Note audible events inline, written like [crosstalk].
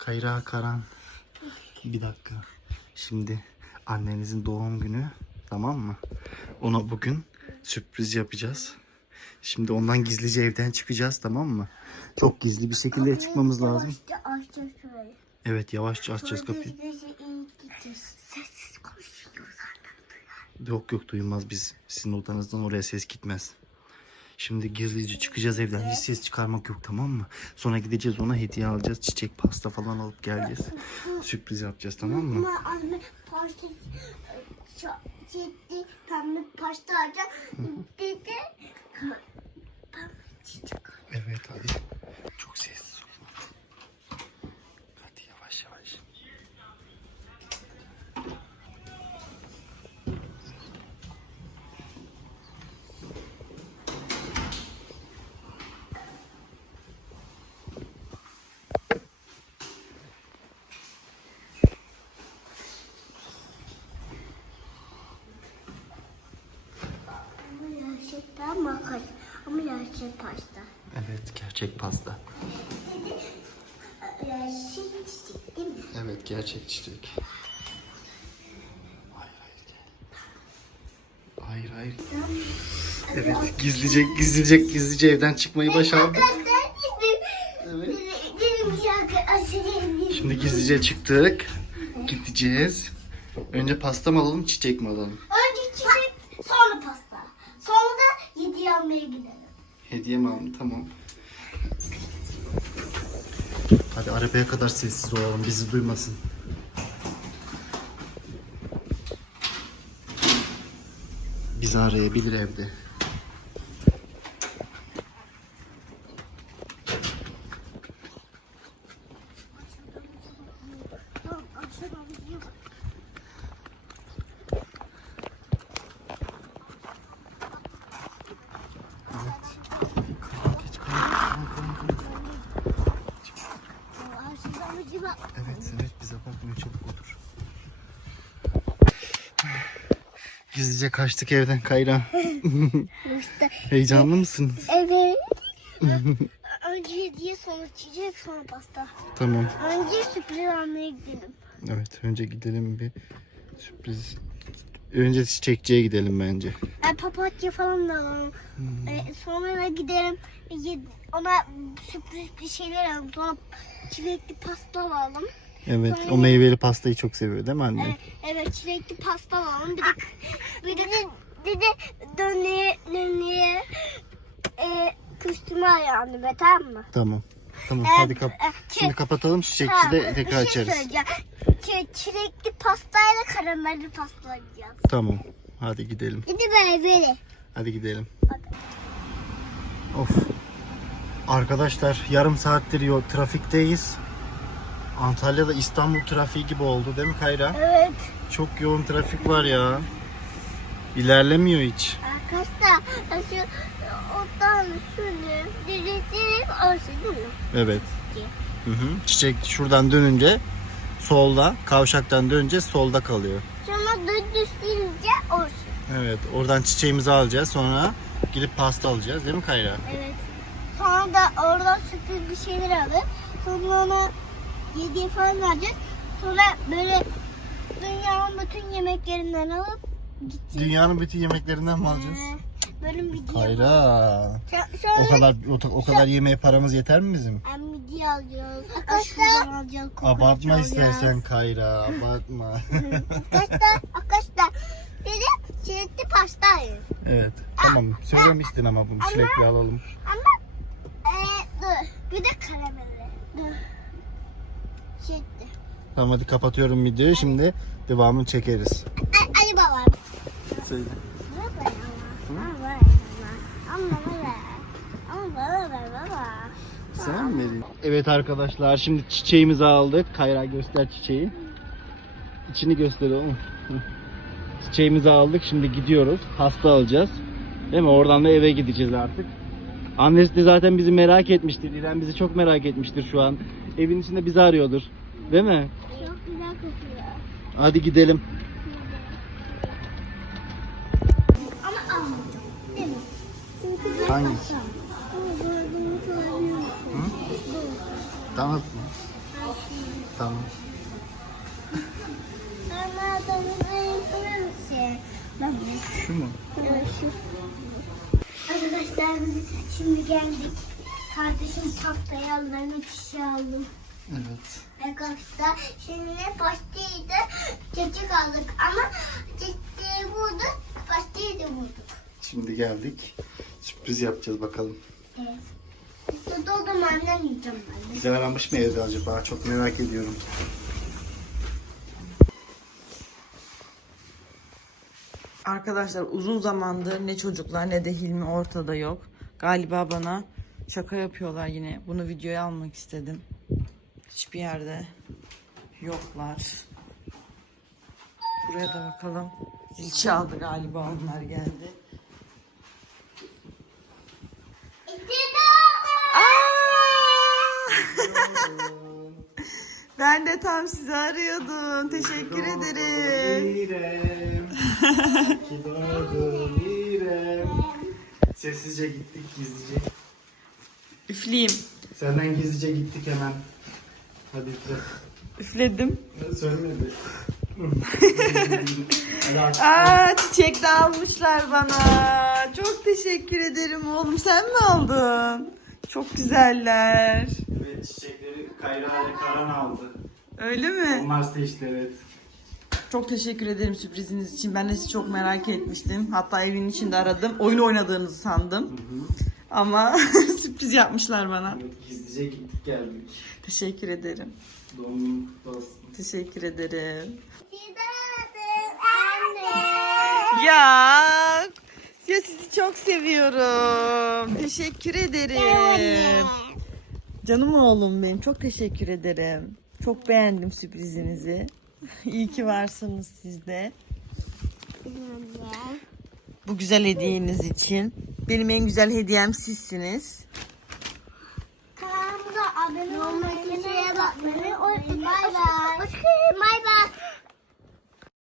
Kayra Karan. Bir dakika. Şimdi annenizin doğum günü tamam mı? Ona bugün sürpriz yapacağız. Şimdi ondan gizlice evden çıkacağız tamam mı? Çok gizli bir şekilde çıkmamız lazım. Evet yavaşça açacağız kapıyı. Yok yok duymaz biz. Sizin odanızdan oraya ses gitmez. Şimdi gizlice çıkacağız evden. Hiç ses çıkarmak yok tamam mı? Sonra gideceğiz ona hediye alacağız. Çiçek pasta falan alıp geleceğiz. [laughs] Sürpriz yapacağız tamam mı? Ama anne pasta ciddi pembe pasta alacak. [laughs] Dedi. Pembe çiçek Evet hadi. Çok sessiz ol. Hadi yavaş yavaş. Ama gerçekten makas. Ama gerçek pasta. Evet gerçek pasta. [laughs] Gerçek çiçek değil mi? Evet gerçek çiçek. Hayır hayır. Hayır hayır. Evet gizlice gizlice gizlice evden çıkmayı dedim. Evet. Şimdi gizlice çıktık. Gideceğiz. Önce pasta mı alalım çiçek mi alalım? Önce çiçek sonra pasta. Sonra almaya gidelim. Hediye mi alalım? Tamam. Hadi arabaya kadar sessiz olalım bizi duymasın. Bizi arayabilir evde. Evet evet bize bakmıyor çabuk otur. Gizlice kaçtık evden Kayra. Heyecanlı mısınız? Evet. Önce hediye sonra çiçek sonra pasta. Tamam. Önce sürpriz almaya gidelim. Evet önce gidelim bir sürpriz. Önce çiçekçiye gidelim bence. E, papatya falan da alalım. E, sonra da gidelim. e, ona sürpriz bir şeyler alalım. Sonra çilekli pasta alalım. Evet o meyveli pastayı çok seviyor değil mi anne? Evet, evet çilekli pasta alalım. Bir de bir de, bir de dönüye dönüye e, kostümü ayağını be tamam mı? Tamam. Tamam E, hadi kap e, şimdi kapatalım çiçekçi de tekrar bir şey açarız. söyleyeceğim. Çi- çilekli pastayla karamelli pasta yiyeceğiz. Tamam. Hadi gidelim. Bir de böyle böyle. Hadi gidelim. Of. Arkadaşlar yarım saattir yol trafikteyiz. Antalya'da İstanbul trafiği gibi oldu değil mi Kayra? Evet. Çok yoğun trafik var ya. İlerlemiyor hiç. Arkadaşlar şu oradan şöyle değil mi? Evet. Hı hı. Çiçek şuradan dönünce solda, kavşaktan dönünce solda kalıyor. Sonra dönüş deyince orası. Evet, oradan çiçeğimizi alacağız. Sonra gidip pasta alacağız değil mi Kayra? Evet. Sonra da oradan sürpriz bir şeyler alıp sonra ona yediği falan vereceğiz. Sonra böyle dünyanın bütün yemeklerinden alıp gideceğiz. Dünyanın bütün yemeklerinden mi alacağız? Ee, Bir video. Kayra. Sonra, O kadar o, o kadar yemeğe paramız yeter mi bizim? hem video alacağız. Arkadaşlar. alacağız. Abartma alacağız. istersen Kayra, abartma. [laughs] Arkadaşlar, [laughs] arkadaşlar. Dedi çilekli pasta yiyin. evet, tamam. Söylemiştin ama bunu sürekli alalım. Ama eee dur. Bir de karamelli. Dur. Çilekli. Tamam hadi kapatıyorum videoyu. Şimdi devamını çekeriz. Ay, ay baba. Söyle. Baba ya. Baba ya. Ama baba ver. Ama baba ver baba. Sen mi? Evet arkadaşlar şimdi çiçeğimizi aldık. Kayra göster çiçeği. İçini göster oğlum. [laughs] Çiçeğimizi aldık. Şimdi gidiyoruz. Pasta alacağız. Değil mi? Oradan da eve gideceğiz artık. Annesi de zaten bizi merak etmiştir. İrem bizi çok merak etmiştir şu an. Evin içinde bizi arıyordur. Değil mi? Çok güzel kokuyor. Hadi gidelim. Ama almayacağım. Değil mi? Hangisi? Ama gördüğümü söylüyor musun? Tanıt mı? Ben şimdi Tamam. Ama mısın? Şu mu? Evet şu. Arkadaşlar biz şimdi geldik. Kardeşim tahtayı aldı. Ben üç şişe aldım. Evet. Arkadaşlar şimdi pastayı da çocuk aldık ama çiçeği bulduk, pastayı da bulduk. Şimdi geldik. Sürpriz yapacağız bakalım. Evet. Sütü oldum annem yiyeceğim ben de. Güzel aramış mı evde acaba? Çok merak ediyorum. Arkadaşlar uzun zamandır ne çocuklar ne de Hilmi ortada yok. Galiba bana şaka yapıyorlar yine. Bunu videoya almak istedim. Hiçbir yerde yoklar. Buraya da bakalım. Zil çaldı galiba onlar geldi. Aa! Ben de tam sizi arıyordum. Teşekkür ederim. İrem. [laughs] İyi doğdun İrem. Sessizce gittik gizlice. Üfleyeyim. Senden gizlice gittik hemen. Hadi üfle. Üfledim. Söylemedi. Hadi. [laughs] Aa çiçek de almışlar bana. Çok teşekkür ederim oğlum. Sen mi aldın? Çok güzeller. Evet çiçekleri Kayra Karan aldı. Öyle mi? Onlar seçti evet. Çok teşekkür ederim sürpriziniz için. Ben de sizi çok merak etmiştim. Hatta evin içinde aradım. Oyun oynadığınızı sandım. Ama [laughs] sürpriz yapmışlar bana. Evet, gizlice gittik geldik. Teşekkür ederim. Doğum günün kutlu olsun. Teşekkür ederim. Anne. Ya, ya sizi çok seviyorum. Teşekkür ederim. Canım oğlum benim. Çok teşekkür ederim. Çok beğendim sürprizinizi. [laughs] İyi ki varsınız siz de. Bu güzel hediyeniz için. Benim en güzel hediyem sizsiniz.